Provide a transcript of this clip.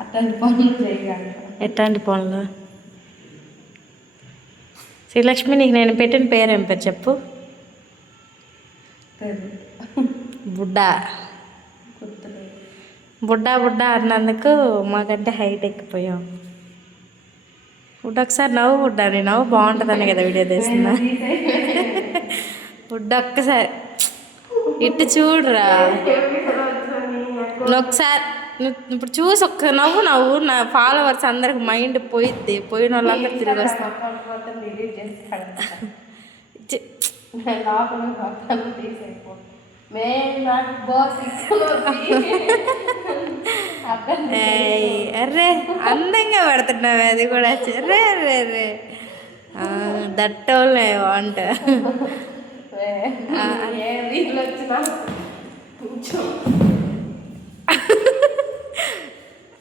అట్లాంటి పనులు చేయగల. ఎట్లాంటి పనులు? శ్రీలక్ష్మి, నీకు నేను పెట్టిన పేరు ఏం పేరు చెప్పు? బుడ్డా. బుడ్డా బుడ్డా అన్నందుకు మాకంటే హైట్ ఎక్కిపోయాం. బుడ్డ ఒకసారి నవ్వు. బుడ్డా నీ నవ్వు బాగుంటుందని కదా వీడియో తీస్తున్నా. బుడ్డ ఒక్కసారి ఇటు చూడురా. నువ్వు ఒకసారి ఇప్పుడు చూసి ఒక్క నవ్వు నవ్వు. నా ఫాలోవర్స్ అందరికి మైండ్ పోయిద్ది. పోయిన వాళ్ళందరూ తిరిగి వస్తారు. అర్రే అందంగా పెడుతున్నావే అది కూడా. రే రే రే దట్టోళ్ళే వాంట. వచ్చినా